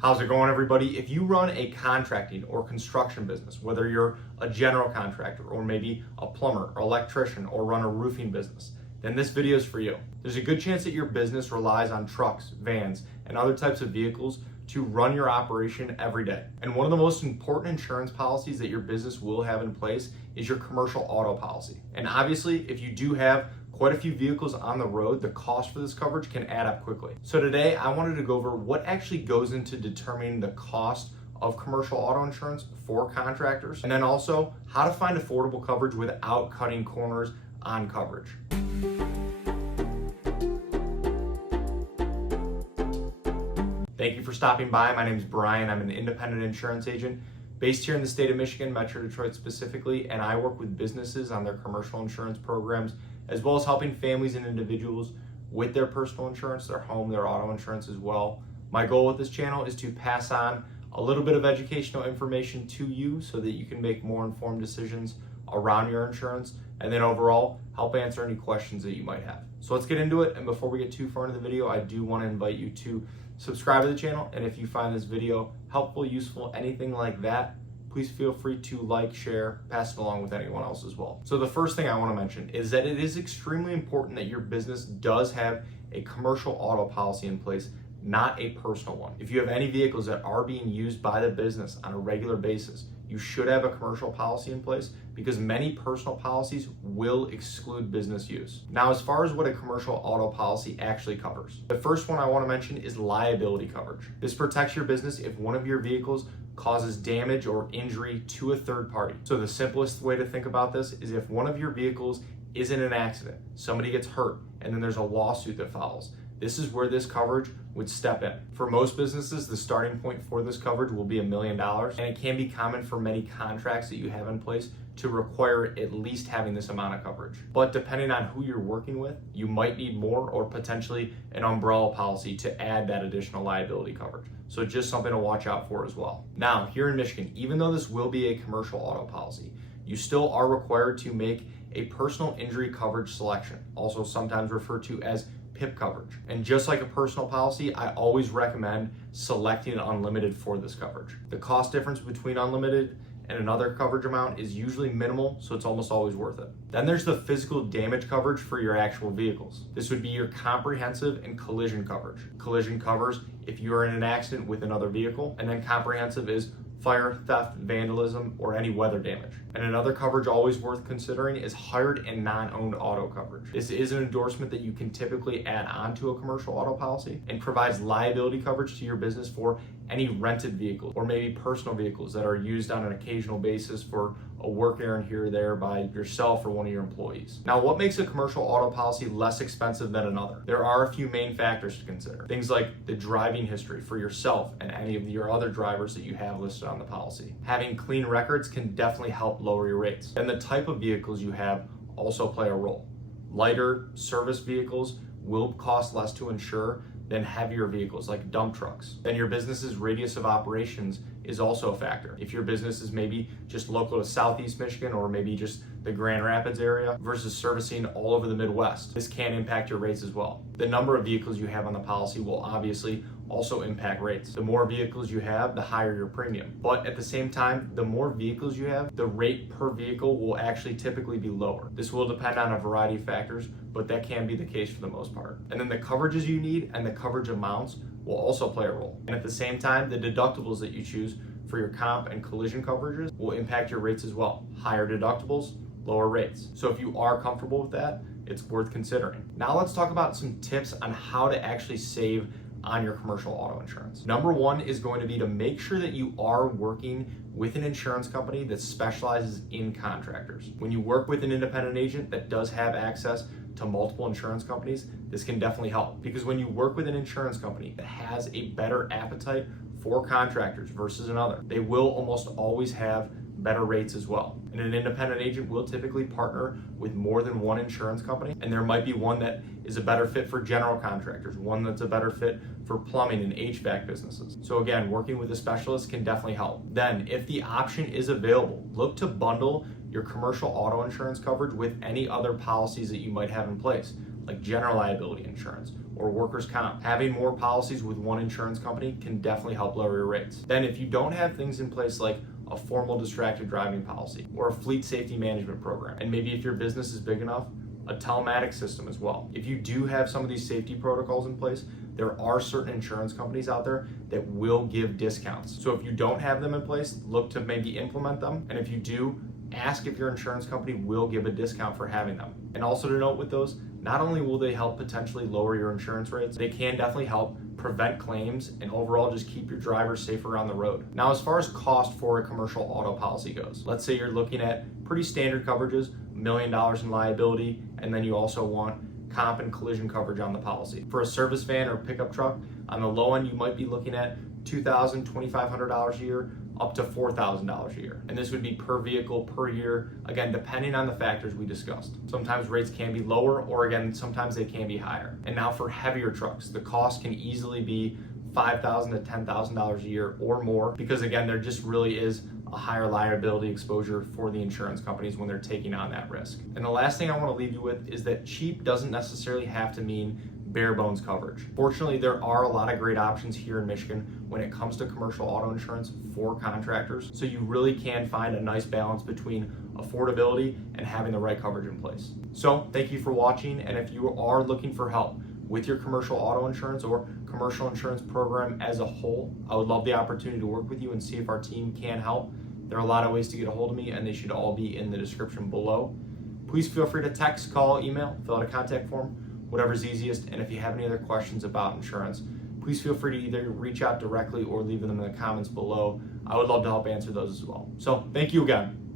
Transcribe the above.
How's it going, everybody? If you run a contracting or construction business, whether you're a general contractor or maybe a plumber or electrician or run a roofing business, then this video is for you. There's a good chance that your business relies on trucks, vans, and other types of vehicles to run your operation every day. And one of the most important insurance policies that your business will have in place is your commercial auto policy. And obviously, if you do have quite a few vehicles on the road, the cost for this coverage can add up quickly. So today I wanted to go over what actually goes into determining the cost of commercial auto insurance for contractors, and then also how to find affordable coverage without cutting corners on coverage. Thank you for stopping by. My name is Brian. I'm an independent insurance agent based here in the state of Michigan, Metro Detroit specifically, and I work with businesses on their commercial insurance programs, as well as helping families and individuals with their personal insurance, their home, their auto insurance as well. My goal with this channel is to pass on a little bit of educational information to you so that you can make more informed decisions around your insurance, and then overall help answer any questions that you might have. So let's get into it. And before we get too far into the video, I do want to invite you to subscribe to the channel. And if you find this video helpful, useful, anything like that, please feel free to like, share, pass it along with anyone else as well. So the first thing I want to mention is that it is extremely important that your business does have a commercial auto policy in place, not a personal one. If you have any vehicles that are being used by the business on a regular basis, you should have a commercial policy in place because many personal policies will exclude business use. Now, as far as what a commercial auto policy actually covers, the first one I want to mention is liability coverage. This protects your business if one of your vehicles causes damage or injury to a third party. So the simplest way to think about this is if one of your vehicles is in an accident, somebody gets hurt, and then there's a lawsuit that follows. This is where this coverage would step in. For most businesses, the starting point for this coverage will be $1 million, and it can be common for many contracts that you have in place to require at least having this amount of coverage. But depending on who you're working with, you might need more or potentially an umbrella policy to add that additional liability coverage. So just something to watch out for as well. Now, here in Michigan, even though this will be a commercial auto policy, you still are required to make a personal injury coverage selection, also sometimes referred to as PIP coverage. And just like a personal policy, I always recommend selecting unlimited for this coverage. The cost difference between unlimited and another coverage amount is usually minimal, so it's almost always worth it. Then there's the physical damage coverage for your actual vehicles. This would be your comprehensive and collision coverage. Collision covers if you are in an accident with another vehicle, and then comprehensive is fire, theft, vandalism, or any weather damage. And another coverage always worth considering is hired and non-owned auto coverage. This is an endorsement that you can typically add on to a commercial auto policy and provides liability coverage to your business for any rented vehicles or maybe personal vehicles that are used on an occasional basis for a work errand here or there by yourself or one of your employees. Now, what makes a commercial auto policy less expensive than another? There are a few main factors to consider. Things like the driving history for yourself and any of your other drivers that you have listed on the policy. Having clean records can definitely help lower your rates. And the type of vehicles you have also play a role. Lighter service vehicles will cost less to insure than heavier vehicles like dump trucks. Then your business's radius of operations is also a factor. If your business is maybe just local to Southeast Michigan or maybe just the Grand Rapids area versus servicing all over the Midwest, this can impact your rates as well. The number of vehicles you have on the policy will obviously also impact rates. The more vehicles you have, the higher your premium. But at the same time, the more vehicles you have, the rate per vehicle will actually typically be lower. This will depend on a variety of factors, but that can be the case for the most part. And then the coverages you need and the coverage amounts will also play a role. And at the same time, the deductibles that you choose for your comp and collision coverages will impact your rates as well. Higher deductibles, lower rates. So if you are comfortable with that, it's worth considering. Now let's talk about some tips on how to actually save on your commercial auto insurance. Number one is going to be to make sure that you are working with an insurance company that specializes in contractors. When you work with an independent agent that does have access to multiple insurance companies, this can definitely help, because when you work with an insurance company that has a better appetite for contractors versus another, they will almost always have better rates as well. And an independent agent will typically partner with more than one insurance company, and there might be one that is a better fit for general contractors, one that's a better fit for plumbing and HVAC businesses. So again, working with a specialist can definitely help. Then, if the option is available, look to bundle your commercial auto insurance coverage with any other policies that you might have in place, like general liability insurance or workers' comp. Having more policies with one insurance company can definitely help lower your rates. Then if you don't have things in place like a formal distracted driving policy or a fleet safety management program, and maybe if your business is big enough, a telematics system as well. If you do have some of these safety protocols in place, there are certain insurance companies out there that will give discounts. So if you don't have them in place, look to maybe implement them. And if you do, ask if your insurance company will give a discount for having them. And also to note with those, not only will they help potentially lower your insurance rates, they can definitely help prevent claims and overall just keep your drivers safer on the road. Now, as far as cost for a commercial auto policy goes, let's say you're looking at pretty standard coverages, $1 million in liability, and then you also want comp and collision coverage on the policy. For a service van or pickup truck, on the low end, you might be looking at $2,000, $2,500 a year, up to $4,000 a year. And this would be per vehicle, per year, again, depending on the factors we discussed. Sometimes rates can be lower, or again, sometimes they can be higher. And now for heavier trucks, the cost can easily be $5,000 to $10,000 a year or more, because again, there just really is a higher liability exposure for the insurance companies when they're taking on that risk. And the last thing I want to leave you with is that cheap doesn't necessarily have to mean bare bones coverage. Fortunately, there are a lot of great options here in Michigan when it comes to commercial auto insurance for contractors. So you really can find a nice balance between affordability and having the right coverage in place. So thank you for watching. And if you are looking for help with your commercial auto insurance or commercial insurance program as a whole, I would love the opportunity to work with you and see if our team can help. There are a lot of ways to get a hold of me, and they should all be in the description below. Please feel free to text, call, email, fill out a contact form, whatever's easiest. And if you have any other questions about insurance, please feel free to either reach out directly or leave them in the comments below. I would love to help answer those as well. So thank you again.